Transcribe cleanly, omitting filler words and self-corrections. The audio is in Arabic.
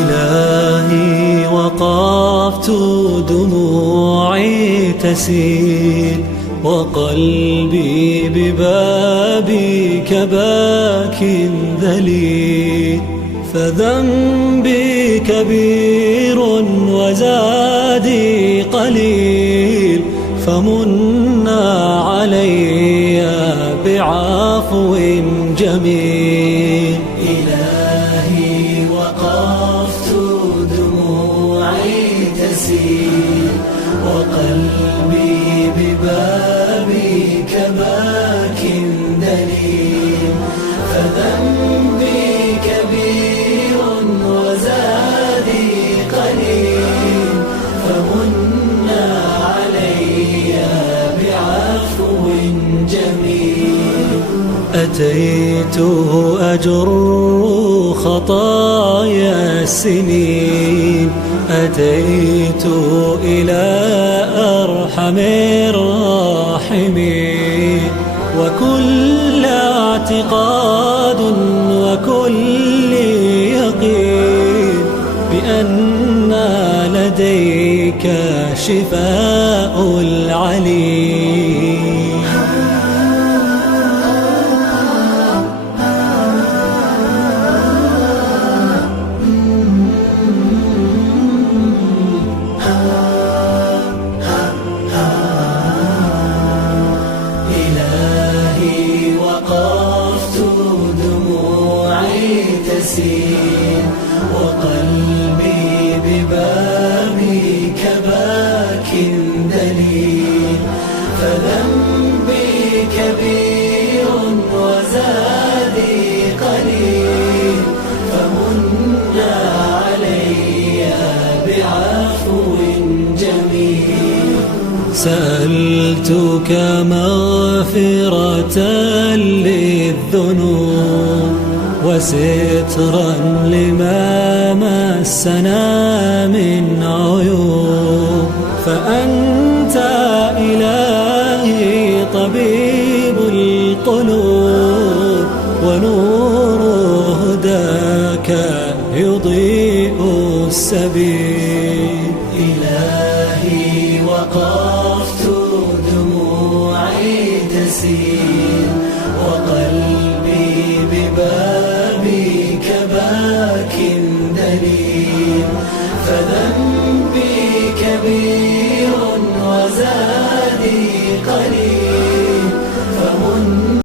إلهي وقفت دموعي تسيل وقلبي ببابك باك ذليل، فذنبي كبير وزادي قليل، فمنا علي بعفو جميل. إلهي وقفت دموعي تسيل وقلبي ببابك باك دليل، فذنبي كبير وزادي قليل، فمنا علي بعفو جميل. أتيت أجر خطايا السنين، أتيت إلى أرحم الراحمين، وكل اعتقاد وكل يقين بأن لديك شفاء العليل. وقلبي ببابك باك دليل، فذنبي كبير وزادي قليل، فمنا علي بعفو جميل. سألتك مغفرة للذنوب وسترا لما مسنا من عيوب، فأنت إلهي طبيب القلوب، ونور هداك يضيء السبيل. إلهي وقفت دموعي تسيل